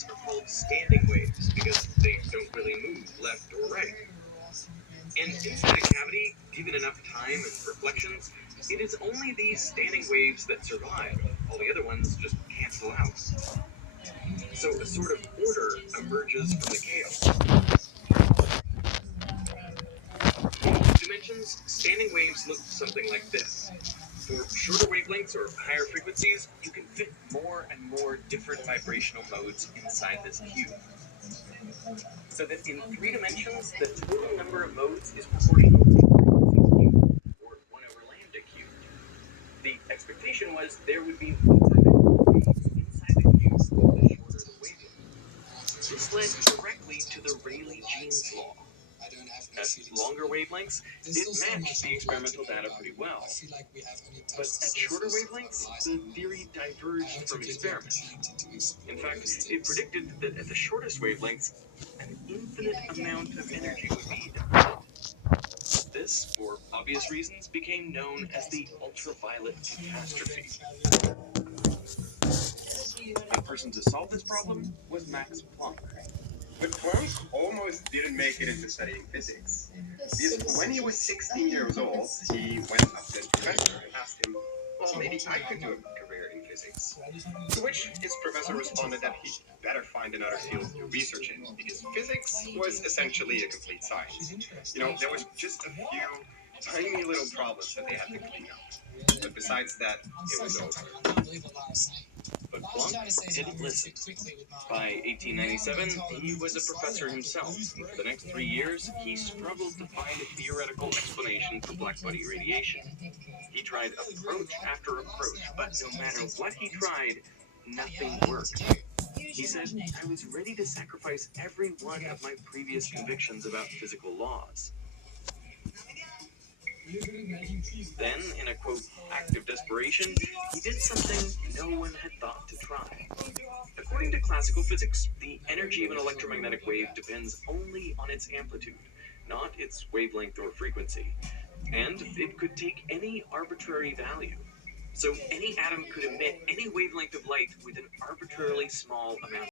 waves are called standing waves because they don't really move left or right. And inside a cavity, given enough time and reflections, it is only these standing waves that survive. All the other ones just cancel out. So a sort of order emerges from the chaos. In dimensions, standing waves look something like this. For shorter wavelengths or higher frequencies, you can fit more and more different vibrational modes inside this cube. So that in 3 dimensions, the total number of modes is proportional to the cube, or 1 over lambda cubed. The expectation was there would be more waves inside the cube the shorter the wavelength. This led directly to the Rayleigh-Jeans law. At longer wavelengths, it matched the experimental data pretty well. But at shorter wavelengths, the theory diverged from experiment. In fact, it predicted that at the shortest wavelengths, an infinite amount of energy would be emitted. This, for obvious reasons, became known as the ultraviolet catastrophe. The person to solve this problem was Max Planck. But Planck almost didn't make it into studying physics. Because when he was 16 years old, he went up to his professor and asked him, well, maybe I could do a career in physics. To which his professor responded that he'd better find another field to research in, because physics was essentially a complete science. You know, there was just a few tiny little problems that they had to clean up. But besides that, it was over. But Planck didn't listen. By 1897, he was a professor himself, and for the next 3 years, he struggled to find a theoretical explanation for black-body radiation. He tried approach after approach, but no matter what he tried, nothing worked. He said, I was ready to sacrifice every one of my previous convictions about physical laws. Then, in a, quote, act of desperation, he did something no one had thought to try. According to classical physics, the energy of an electromagnetic wave depends only on its amplitude, not its wavelength or frequency. And it could take any arbitrary value. So any atom could emit any wavelength of light with an arbitrarily small amount